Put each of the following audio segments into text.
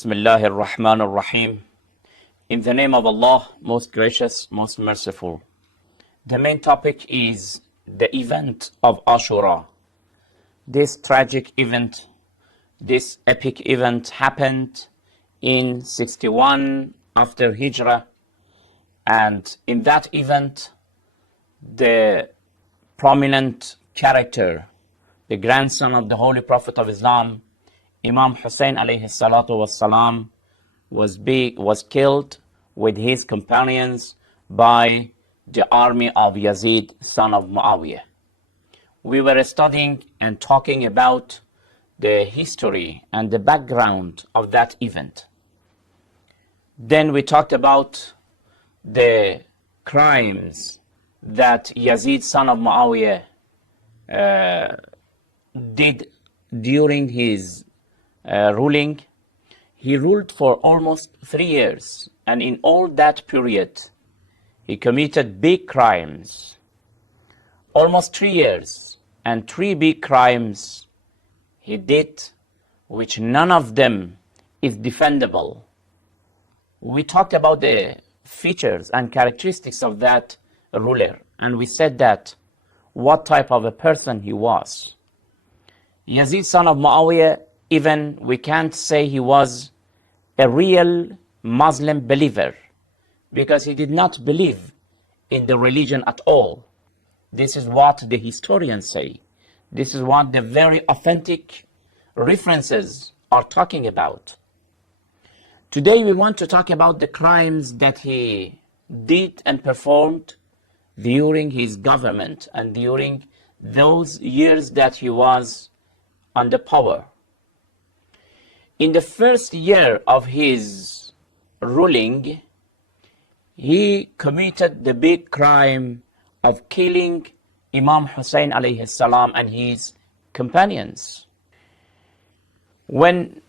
Bismillah ar-Rahman ar-Rahim. In the name of Allah, most gracious, most merciful. The main topic is the event of Ashura. This tragic event, this epic event happened in 61 after Hijrah. And in that event, the prominent character, the grandson of the Holy Prophet of Islam, Imam Hussein alayhi salatu wassalam, was killed with his companions by the army of Yazid, son of Muawiyah. We were studying and talking about the history and the background of that event. Then we talked about the crimes that Yazid, son of Muawiyah, did during his ruling. He ruled for almost 3 years, and in all that period, he committed big crimes. Almost 3 years, and 3 big crimes he did, which none of them is defendable. We talked about the features and characteristics of that ruler, and we said that what type of a person he was. Yazid, son of Muawiyah, even we can't say he was a real Muslim believer, because he did not believe in the religion at all. This is what the historians say. This is what the very authentic references are talking about. Today we want to talk about the crimes that he did and performed during his government and during those years that he was under power. In the first year of his ruling, he committed the big crime of killing Imam Hussein alayhi salam and his companions. When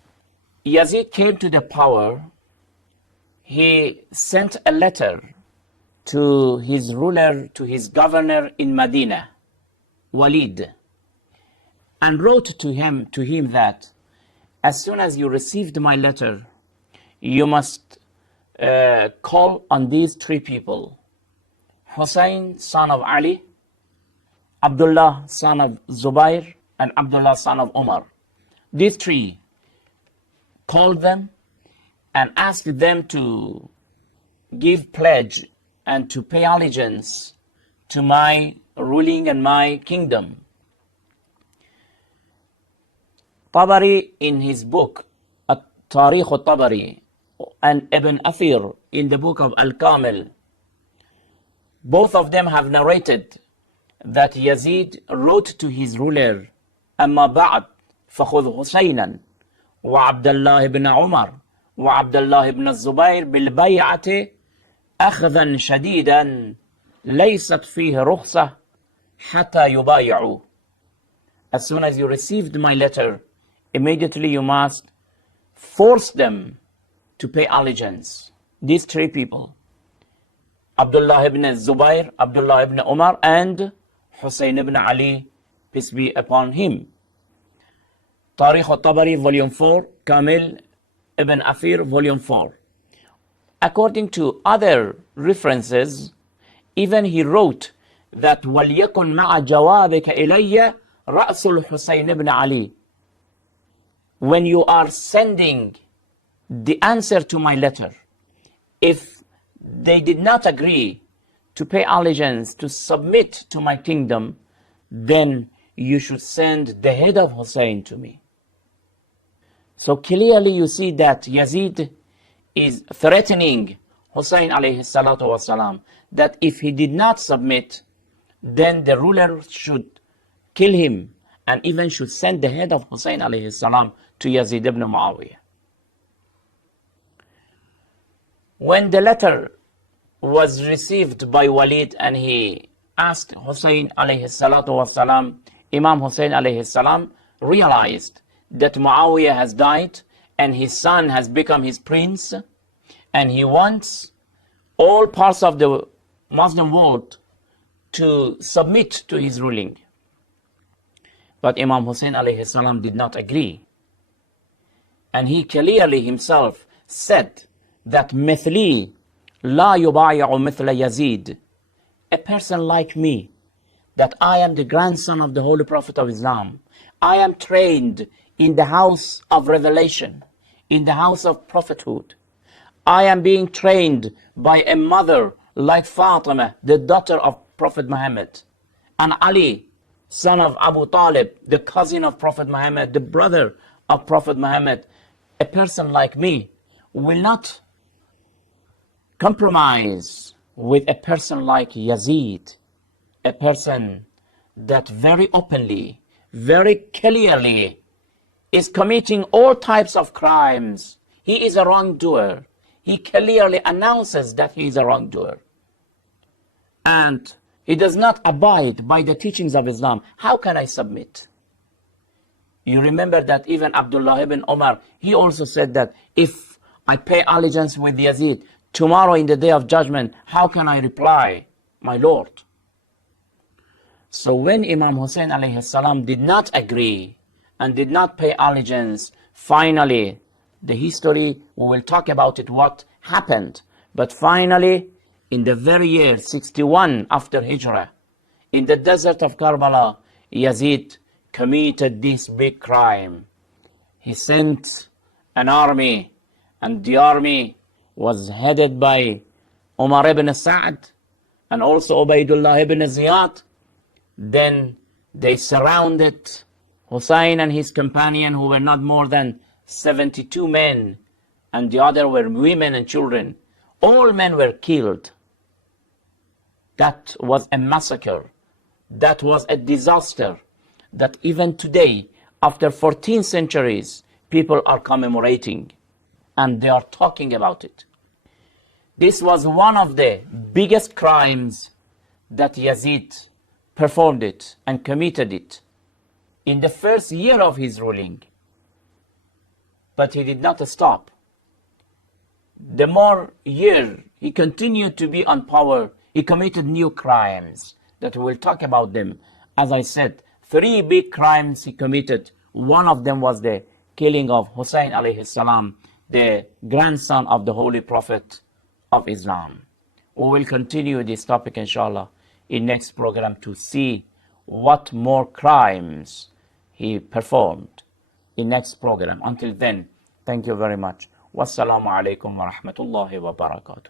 Yazid came to the power, he sent a letter to his ruler, to his governor in Medina, Walid, and wrote to him that as soon as you received my letter, you must call on these 3 people: Hussein, son of Ali, Abdullah, son of Zubair, and Abdullah, son of Umar. These 3, call them and ask them to give pledge and to pay allegiance to my ruling and my kingdom. Tabari in his book At-Tarikh al-Tabari and Ibn Athir in the book of Al-Kamil, both of them have narrated that Yazid wrote to his ruler, أما بعد فخذ حسينا وعبد الله بن عمر وعبد الله بن الزبير بالبيعة أخذا شديدا ليست فيه رخصة حتى يبايعوا. As soon as you received my letter, immediately you must force them to pay allegiance. These 3 people: Abdullah ibn Zubair, Abdullah ibn Umar, and Hussein ibn Ali, peace be upon him. Tarikh al-Tabari, volume 4, Kamil ibn Athir, volume 4. According to other references, even he wrote that وَلْيَكُنْ مَعَ جَوَابِكَ إِلَيَّ رَأْسُ الْحُسَيْنِ ibn Ali. When you are sending the answer to my letter, if they did not agree to pay allegiance, to submit to my kingdom, then you should send the head of Hussein to me. So clearly you see that Yazid is threatening Hussein alayhi salatu wasalam, that if he did not submit, then the ruler should kill him and even should send the head of Hussein alayhi salam to Yazid ibn Muawiyah. When the letter was received by Walid and he asked Hussein alayhi salatu wasalam, Imam Hussein alayhi salam realized that Muawiyah has died and his son has become his prince, and he wants all parts of the Muslim world to submit to his ruling. But Imam Hussein alayhi salam did not agree. And he clearly himself said that مثلي لا يبايع مثل Yazid, a person like me, that I am the grandson of the Holy Prophet of Islam. I am trained in the house of revelation, in the house of prophethood. I am being trained by a mother like Fatima, the daughter of Prophet Muhammad, and Ali, son of Abu Talib, the cousin of Prophet Muhammad, the brother of Prophet Muhammad. A person like me will not compromise with a person like Yazid, a person that very openly, very clearly is committing all types of crimes. He is a wrongdoer. He clearly announces that he is a wrongdoer. And he does not abide by the teachings of Islam. How can I submit? You remember that even Abdullah ibn Umar, he also said that if I pay allegiance with Yazid, tomorrow in the day of judgment, how can I reply, my Lord? So when Imam Hussein alayhi salam did not agree and did not pay allegiance, finally, the history, we will talk about it, what happened. But finally, in the very year 61 after Hijrah, in the desert of Karbala, Yazid committed this big crime. He sent an army, and the army was headed by Umar ibn Sa'd and also Ubaidullah ibn Ziyad. Then they surrounded Hussein and his companion, who were not more than 72 men, and the other were women and children. All men were killed. That was a massacre. That was a disaster that even today, after 14 centuries, people are commemorating and they are talking about it. This was one of the biggest crimes that Yazid performed it and committed it in the first year of his ruling. But he did not stop. The more year he continued to be on power, he committed new crimes that we will talk about them. As I said, 3 big crimes he committed. One of them was the killing of Hussein alayhi salam, the grandson of the Holy Prophet of Islam. We will continue this topic inshallah in next program to see what more crimes he performed in next program. Until then, thank you very much. Wassalamu alaikum wa rahmatullahi wa barakatuh.